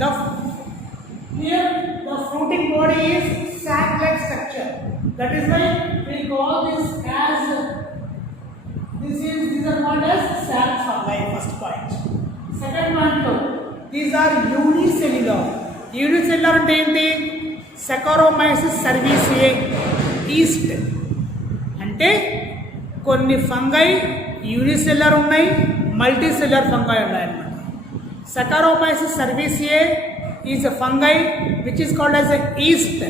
The here the fruiting body is sac-like structure. That is why we call this as these are called as sac fungi. First point. Second point, these are unicellular. Unicellular అంటే ఏంటి? Saccharomyces cerevisiae east అంటే కొన్ని fungi unicellular ఉన్నాయి, multicellular fungi ఉన్నాయి అన్నమాట. Saccharomyces cerevisiae is a fungi which is called as a yeast,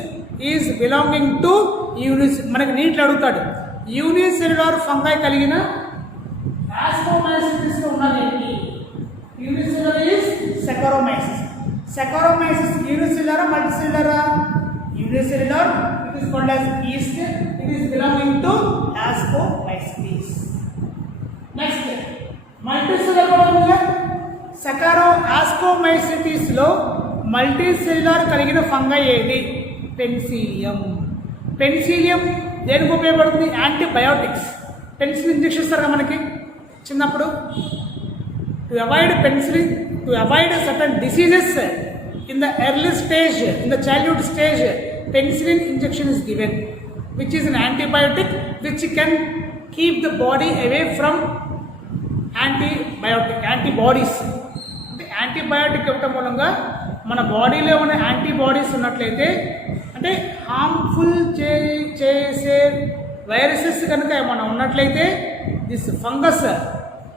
is belonging to మనకి నీటిలో అడుగుతాడు యూనిసెల్యులర్ ఫంగై కలిగిన Ascomyces లో ఉన్నది ఏంటి? Unicellular is Saccharomyces. Saccharomyces unicellular or multicellular? Unicellular. It is called as yeast. It is belonging to Ascomyces. Next, multicellular. Ascomyces లో మల్టీసెల్యులర్ కలిగిన ఫంగై ఏది? పెన్సిలియం. పెన్సిలియం దేనికి ఉపయోగపడుతుంది? యాంటీబయాటిక్స్. పెన్సిలిన్ ఇంజెక్షన్ ఇస్తారు కదా మనకి చిన్నప్పుడు. To avoid penicillin, to avoid certain diseases in the early stage, in the childhood stage, penicillin injection is given, which is an antibiotic which can keep the body away from antibodies. అంటే యాంటీబయాటిక్ ఇవ్వటం మూలంగా మన బాడీలో ఉన్న యాంటీబాడీస్ ఉన్నట్లయితే, అంటే హార్మ్ఫుల్ చేసే వైరసెస్ కనుక ఏమైనా ఉన్నట్లయితే, this fungus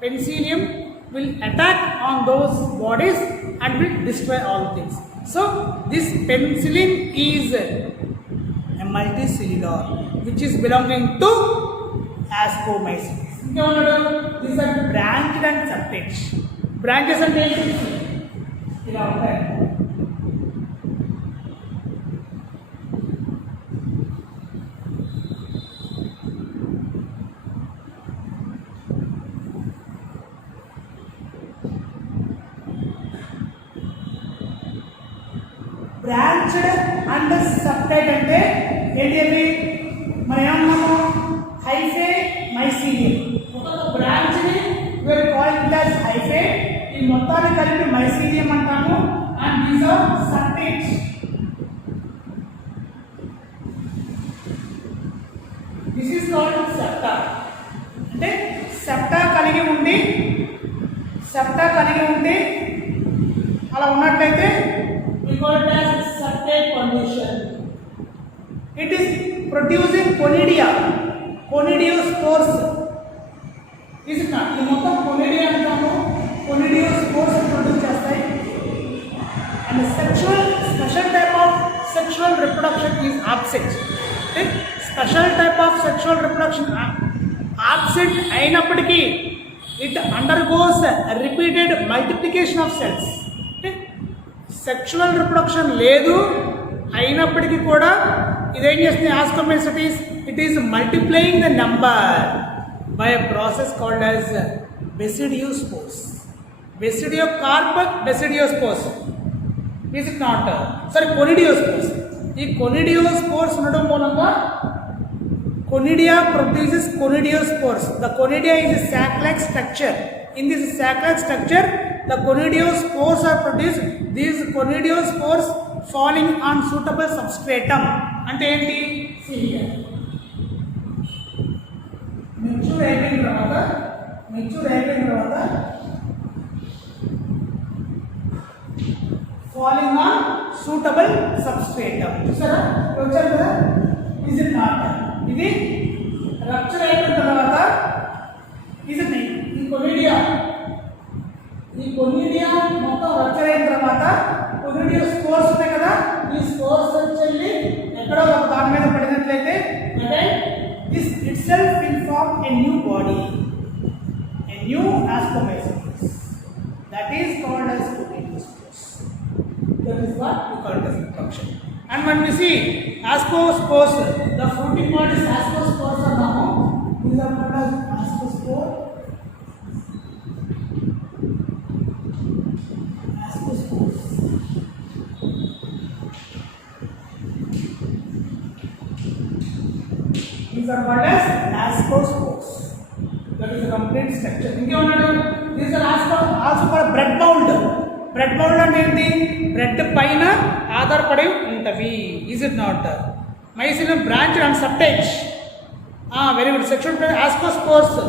Penicillium will attack on those bodies and will destroy all things. So this penicillin is a multicellular which is belonging to Ascomyces. These are branched and septate. Branches and septate ఇలా ఉంటాయి. Branched and సబ్టైట్ అంటే ఏంటి? అవి మనం ఏమన్నాము? Hyphae mycelium. ఒక్కొక్క బ్రాంచ్ని where called it as hyphae. ఈ మొత్తాన్ని కలిపి మైసీలియం అంటాము. And these are septate. This is called septa. అంటే సెప్టా కలిగి ఉండి అలా ఉన్నట్లయితే we call it as septate condition. It is producing conidiospores. Is it not? ఈ మొత్తం conidia అంటాము. Conidiospores ప్రొడ్యూస్ చేస్తాయి. And special type of sexual reproduction is absent. Okay? Special type of sexual reproduction absent అయినప్పటికీ it undergoes repeated multiplication of cells. Sexual reproduction లేదు అయినప్పటికీ కూడా ఇదేం చేస్తుంది? Ascomycetes it is multiplying the number by a process called as basidiospores. Basidiospores is it not? Conidiospores. ఈ conidiospores ఉండడం మూలంగా conidia produces conidiospores. The conidia is a sac-like structure. In this sac-like structure, the conidiospores are produced. These conidiospores falling on suitable substratum. అంటే ఏంటి? మెచ్యూర్ అయిపోయిన తర్వాత falling on suitable substratum. చూసారా? వచ్చారు కదా? Is it not? ఇది రప్చర్ అయిపోయిన తర్వాత is it? ఈ కొనిడియా మొత్తం రప్చర్ అయిన తర్వాత కొనిడియో స్పోర్స్ ఉన్నాయి కదా, ఈ స్పోర్స్ వచ్చి ఎక్కడో ఒక దాని మీద పడినట్లయితే this itself will form a new body, a new Ascomyces. That is called as conidiospores. That is what we call it as reproduction. And when we see ascospores, the fruiting bodies ascospores are now, these are called as ascospore. These are called as ascospores. That is a complete structure. These are also called bread mold. Bread mould అంటే ఏంటి? Bread పైన ఆధారపడి ఉంటవి. Is it not? Mycelium branch and septate. Very good. Sexual ascospores.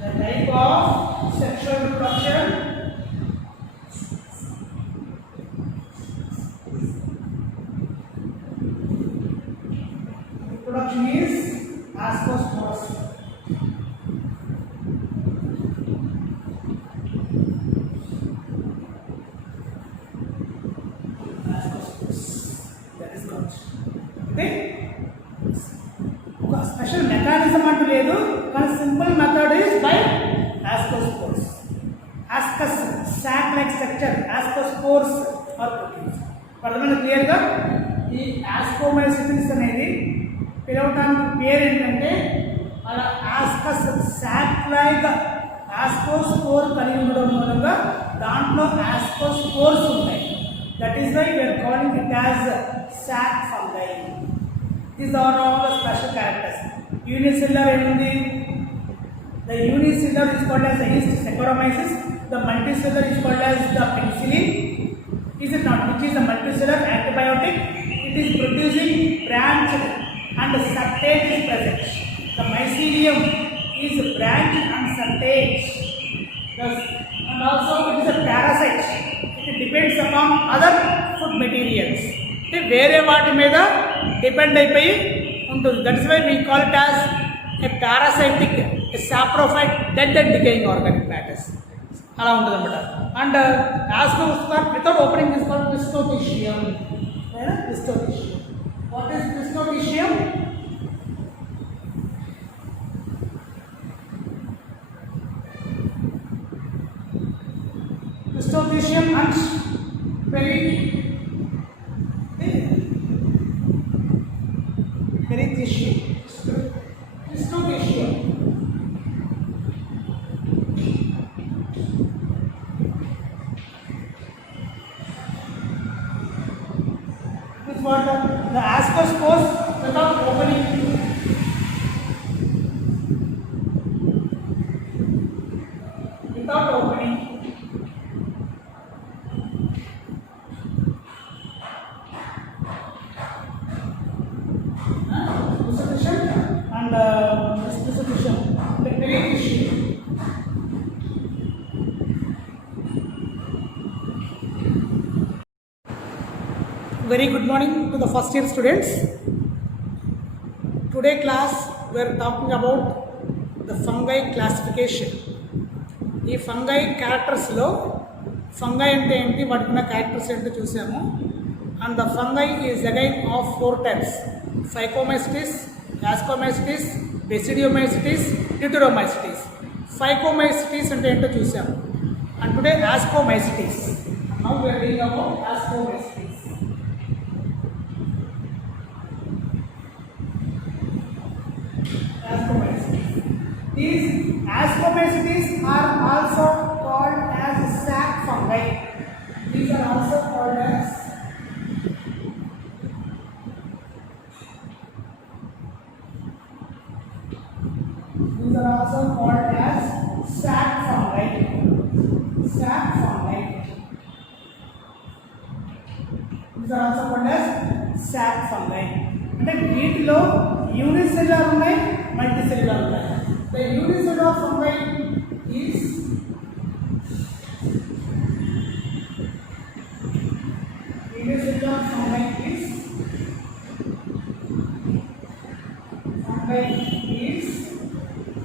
The type of sexual reproduction is ascospores. That is good. Okay? ఒక special mechanism అంటూ లేదు, కానీ simple method is by ascospores. Ascus sac like structure, ascospores are proteins. అర్థమైంది క్లియర్గా? ఈ ఆస్కోమైసిటిస్ అనేది పిలవటానికి పేరు ఏంటంటే అలా ఆస్కస్ సాక్ లైక్ ఆస్కోస్పోర్ కలిగి ఉండడం మూలంగా దాంట్లో ఆస్కోస్పోర్స్ ఉంటాయి. That is why we are calling it as sac fungi. These are all the special characters. Unicellular ఏముంది? The unicellular is called as the yeast Saccharomyces. The multicellular is called as the penicillin. Is it not? Which is the multicellular antibiotic? It is producing branched and subtake is present. The mycelium is branched and subtake. Yes. And also it is a parasite. It depends upon other food materials. అంటే వేరే వాటి మీద depend అయిపోయి ఉంటుంది. That's why we call it as a parasitic, a saprophyte, dead and decaying organic matters. అలా ఉంటుంది అనమాట. And ascospore without opening is called cleistothecium. Cleistothecium. What is cleistothecium? Cristoticium and Perithecium. Cristoticium. This what the ascospores without opening. Without opening. And disposition, the perithecium. Very good morning to the first year students. Today class we are talking about the fungi classification. ఈ fungi క్యారెక్టర్స్లో fungi అంటే ఏంటి, వాటికున్న characters ఏంటో చూసాము. And the fungi is again of 4 types: phycomycetes, ascomycetes, basidiomycetes, deuteromycetes. Phycomycetes అంటే ఏంటో చూసాము. And today ascomycetes. Now we are dealing about ascomycetes. These ascomycetes are also called as sac fungi. These are also called as sac fungi. Sac fungi. These are also called as sac fungi. అంటే వీటిలో యూనిసెల్యులర్ ఉన్నాయి, మల్టీసెల్యులర్ ఉన్నాయి. The unicellular fungi is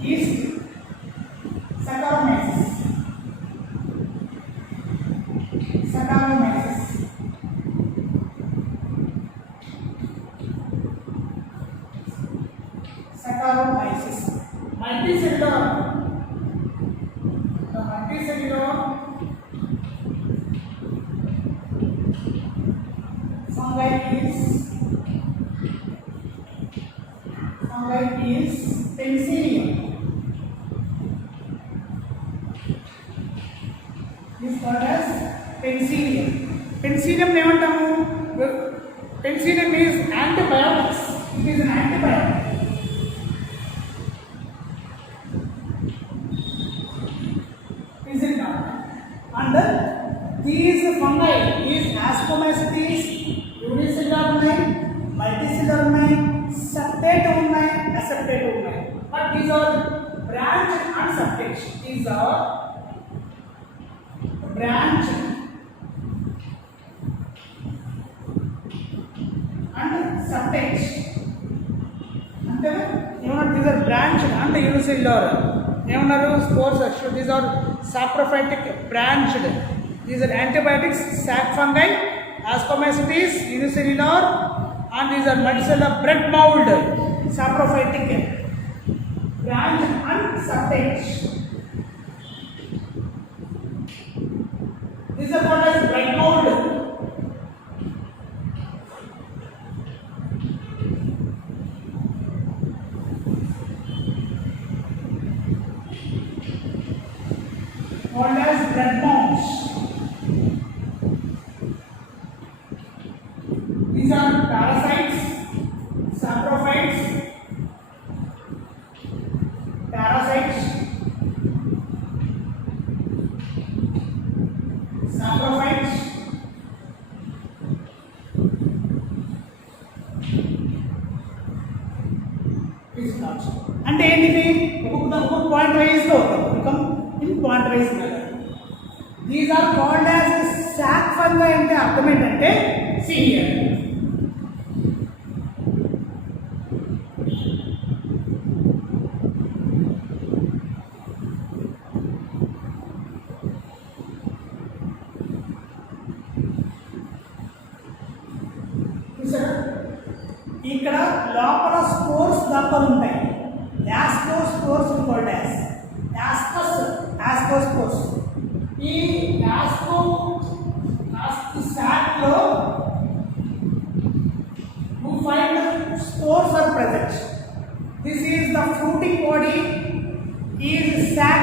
yeast Saccharomyces. Saccharomyces. Saccharomyces. Multicellular. The multicellular fungi is Penicillium. Is called as Penicillium. Penicillium ఏమంటాము? Penicillium is antibiotics. It is an antibiotic. Is it not? And these fungi, these Ascomycetes, unicellular ఉన్నాయి, multicellular ఉన్నాయి, septate ఉన్నాయి, aseptate ఉన్నాయి. But these are branched and septate. These are branched and septate. అంటే ఏమన్నా these are branched and unicellular. ఏమన్నారు spores actual these are saprophytic branched these are antibiotics sac fungi ascomycetes unicellular and these are multicellular bread mould saprophytic branch and septate these are called as bread mould called as blood mounds. These are parasites, saprophytes, saprophytes. అంటే ఏంటిది ఒక్కొక్క point wise గా అవుతాం in quantized manner. These are called as sac fungi అంటే అర్థం ఏంటంటే see here. ఇక్కడ లోపల స్పోర్స్ దాపలు ఉంటాయి యాస్కోస్పోర్స్ కాల్డ్ as యాస్కోస్పోర్స్ ఈ sac లో you find spores are present. This is the fruiting body is sac